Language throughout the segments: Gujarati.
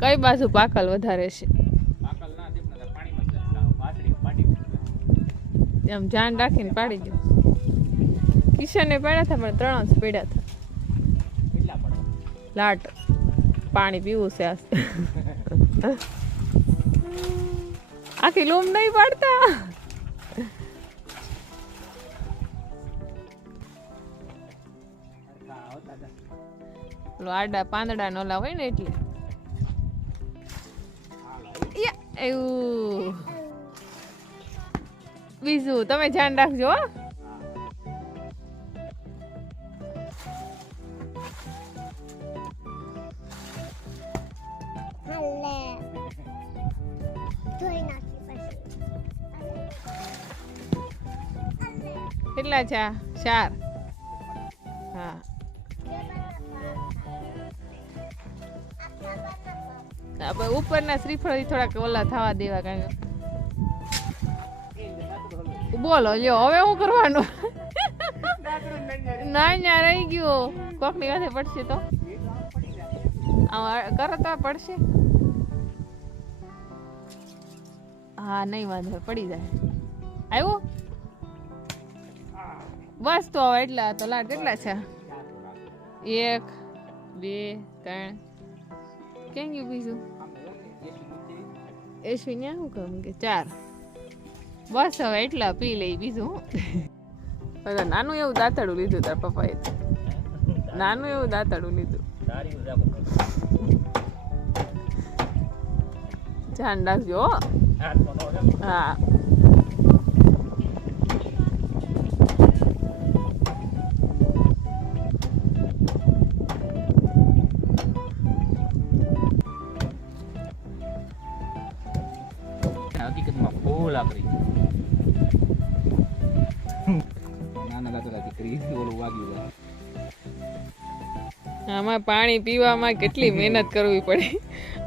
કઈ બાજુ પાકલ વધારે છે? એમ ધ્યાન રાખીને પાડી દો. કિશને પડ્યા હતા પણ 3 જ પડ્યા હતા. લાટ પાણી પીવું છે આખી લૂમ નહીં પાડતા. આડા પાંદડા નો લાવે ને એટલે એવું. બીજું તમે ધ્યાન રાખજો. કેટલા છે? 4. હા ઉપરના શ્રીફળ થોડાક ઓલા થવા દેવા. કારણ બોલો લ્યો હવે શું કરવાનું? ના ના રહી ગયો. કોકની પાસે પડશે તો કરો તો પડશે. હા નહીં વાંધો પડી જાય. આવ્યો બસ તો હવે એટલા તો લાડ કેટલા છે? 1 2 3 ક્યાં ગયું બીજું? એસી ને શું કહું કે 4. બસ હવે એટલા પી લઈ. બીજું નાનું એવું દાંતડું લીધું તાર પપ્પાએ. નાનું એવું દાંતડું લીધું. ધ્યાન રાખજો. હા હકીકતમાં ફૂલ આપણી નાના દાદા દીકરી ઓલું વાગ્યું. આમાં પાણી પીવામાં કેટલી મહેનત કરવી પડે.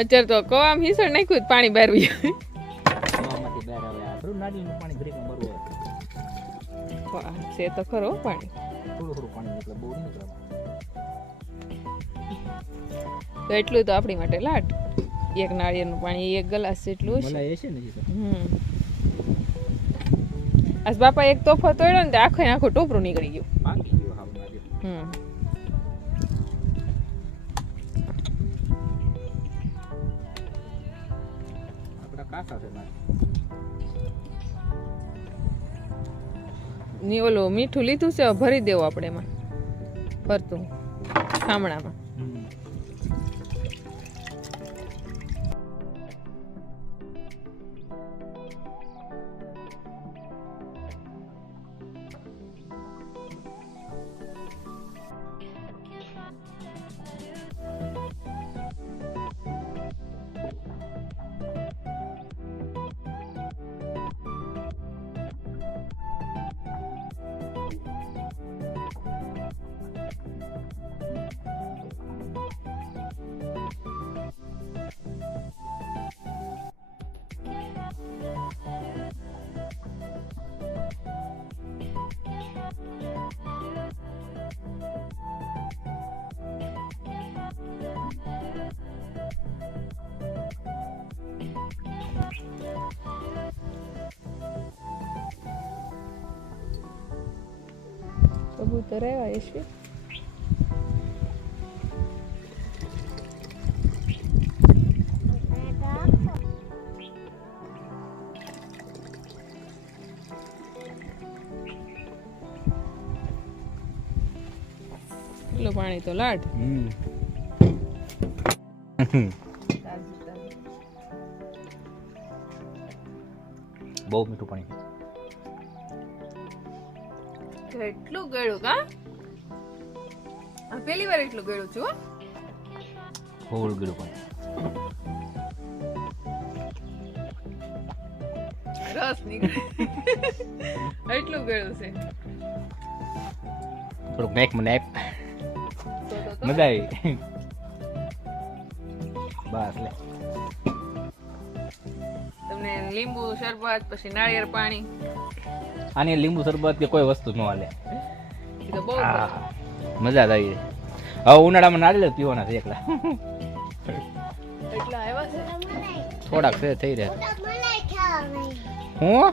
અત્યારે તો કવામાં હિસળ નાખ્યું પાણી બહાર પાણી છે તો ખરો પાણી થોડું પાણી નીકળે, બહુ નીકળે. તો એટલું તો આપણી માટે લાટ. 1 નાળિયેરનું પાણી 1 ગ્લાસ જેટલું છે. આજ બાપા એક તોફો તોડ્યો ને આખો આખું ટોપરું નીકળી ગયું. ની ઓલું મીઠું લીધું છે ભરી દેવું આપણે એમાં ફરતું ખામણામાં. કબૂતર આવ્યા યશવી. એટલું પાણી તો લાડ. બહુ મીઠું પાણી. એટલું ગળ્યું કા? પહેલી વાર એટલું ગળ્યું છું. ફૂલ ગળ્યું પાણી. રસ નીકળે એટલું ગળ્યું છે. થોડુંક મેક મને આપ. મજા આવી. બસ લે. તમને લીંબુ શરબત પછી નાળિયેર પાણી. આની લીંબુ શરબત કે કોઈ વસ્તુ ન હાલે. એ તો બહુ મજા જ આવી. હવે ઉનાળામાં નારિયેળ જ પીવાના છે એકલા. એટલા આવ્યા છે થોડાક છે થઈ રહ્યા. હું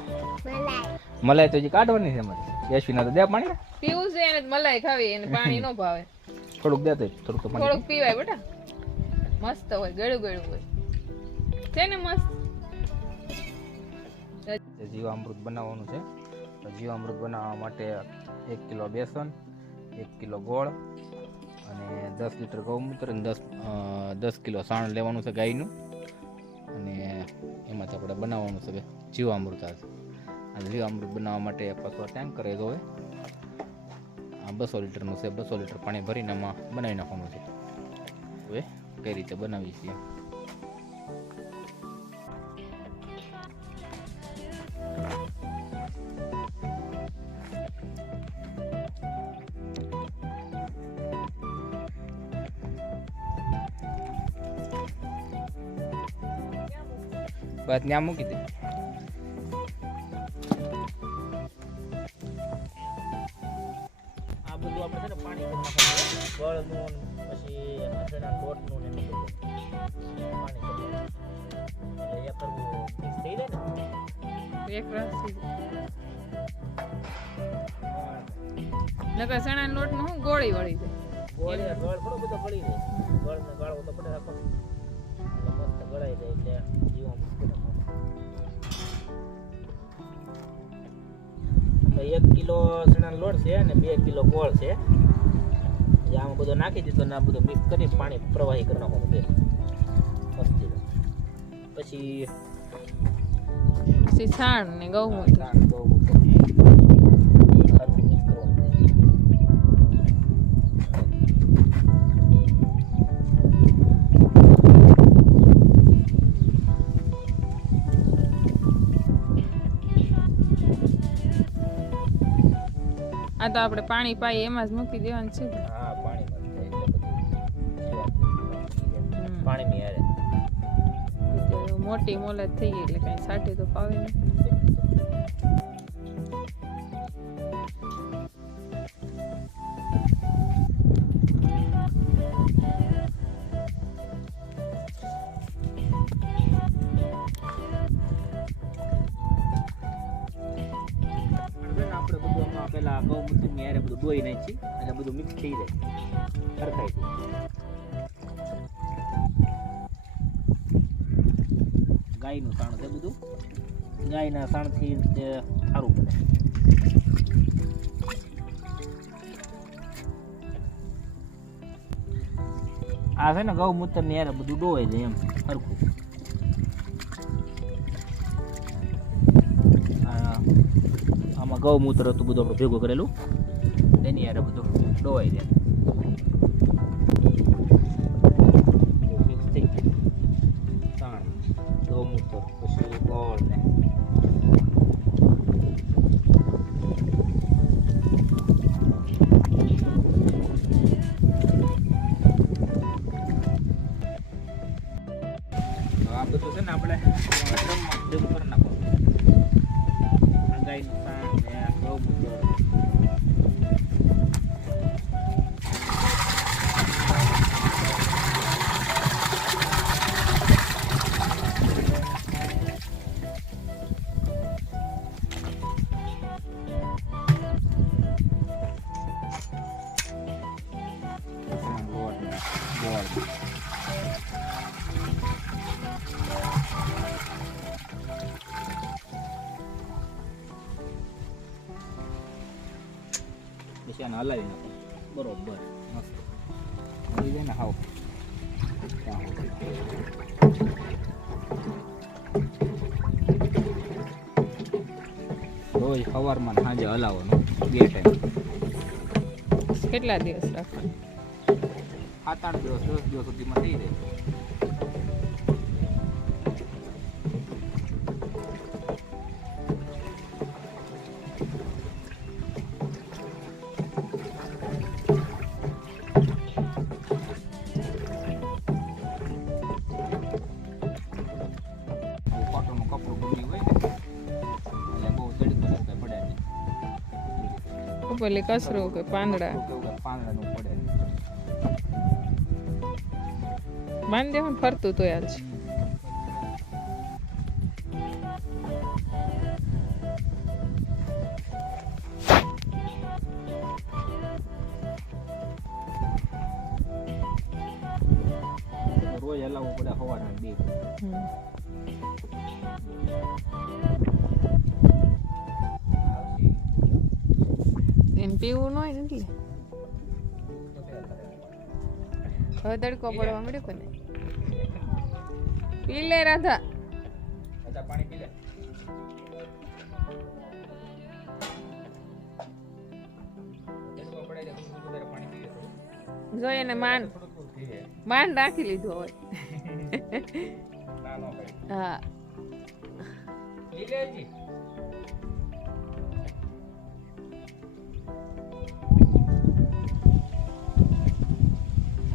મલાઈ તો હજી કાઢવાની છે એમાં. યશવીના તો દે પાણી ને. પીવું છે એને મલાઈ ખાવી એને પાણી ન ભાવે. થોડુંક દે તો થોડુંક તો પાણી. થોડુંક પીવાય બેટા મસ્ત હોય ગળું ગળું હોય છે ને મસ્ત. જીવામૃત બનાવવાનું છે. તો જીવામૃત બનાવવા માટે 1 કિલો બેસન, 1 કિલો ગોળ અને 10 લીટર ગૌમૂત્ર અને 10 કિલો સાણ લેવાનું છે ગાયનું. અને એમાંથી આપણે બનાવવાનું છે જીવામૃત. આ જીવામૃત બનાવવા માટે પાછો ટેન્કર એ હોય 200 લીટરનું છે. 200 લીટર પાણી ભરીને એમાં બનાવી નાખવાનું છે. હવે કઈ રીતે બનાવીએ છીએ. બસ ત્યાં મૂકી દે. આ બધું આપણે છે ને પાણી કરી નાખવાનું ગળનું પછી હસેના લોટનું ને બધું પાણી કરી એટલે એ કરવું મિક્સ થઈ જાય ને એક રસ નકર ચણા લોટ નું હું ગોળી વળી જાય ગળ થોડો બધો ગળી જાય ગળ ને ગાળો તો પડે રાખો એટલે મસ્ત ગળાઈ જાય એટલે જીવા મસ્ત 1 કિલો ચણાનો લોટ છે અને 2 કિલો ગોળ છે. આમાં બધું નાખી દીધો ને આ બધું મિક્સ કરી પાણી પ્રવાહી કરી નાખવાનું છે મસ્તી. પછી છાણ ને ગૌમૂત્ર સરખું મિક્સ કરવાનું છે. આ તો આપણે પાણી પાઈ એમાં જ મૂકી દેવાનું છે. હા પાણીમાં જ થાય એટલે બધું પાણીની હારે મોટી મોલત થઈ ગઈ એટલે કઈ સાટી તો પાવે નહીં. આપણે બધું આમાં પેલા ગૌમૂત્રની હારે બધું ડોઈ નાખી એટલે બધું મિક્સ થઈ જાય સરખાઈથી. ગાયનું સાણ છે બધું ગાયના સાણથી તે સારું બને. આ છે ને ગૌમૂત્રની હારે બધું ડોવાઈ જાય એમ સરખું. આમાં ગૌમૂત્ર હતું બધું આપણે ભેગું કરેલું એની હારે બધું ડોવાઈ જાય મિક્સ થઈ ગયું. સાણ ગૌમૂત્ર પછી ગોળ ને આ બધું છે ને આપણે ડ્રમમાં ભેગું કરી નાખવાનું. આ ગાયનું સાણ ને ગૌમૂત્ર પછી આને હલાવી નાખો બરોબર મસ્ત મળી જાય ને હાવ. રોજ સવારમાં સાંજે હલાવવાનું 2 ટાઈમ. કેટલા દિવસ રાખવાનું? 7-8 દિવસ 10 દિવસ સુધીમાં થઈ જાય. કોટનનું કપડું બન્યું હોય ને એટલે બહુ તડકો પડે નહીં. ઉપરલી કસરો કે પાંદડા પાંદડાનું પડે નહીં. માન દે હું ફરતું તો યાર છે. રોજ હલાવવું પડે સવારના 2. એને પીવું ન હોય ને એટલે હવે તડકો પડવા મળ્યો કોને પી લે રાધા. પાણી પી લે. જોઈએ ને માન રાખી લીધું હવે. હા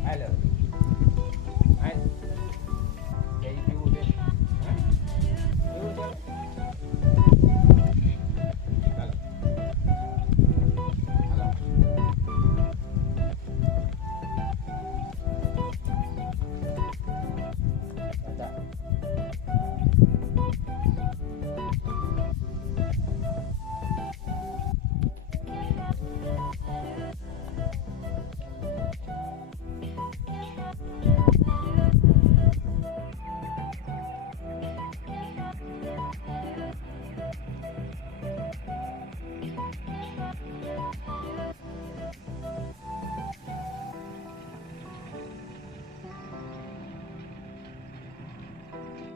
હાલો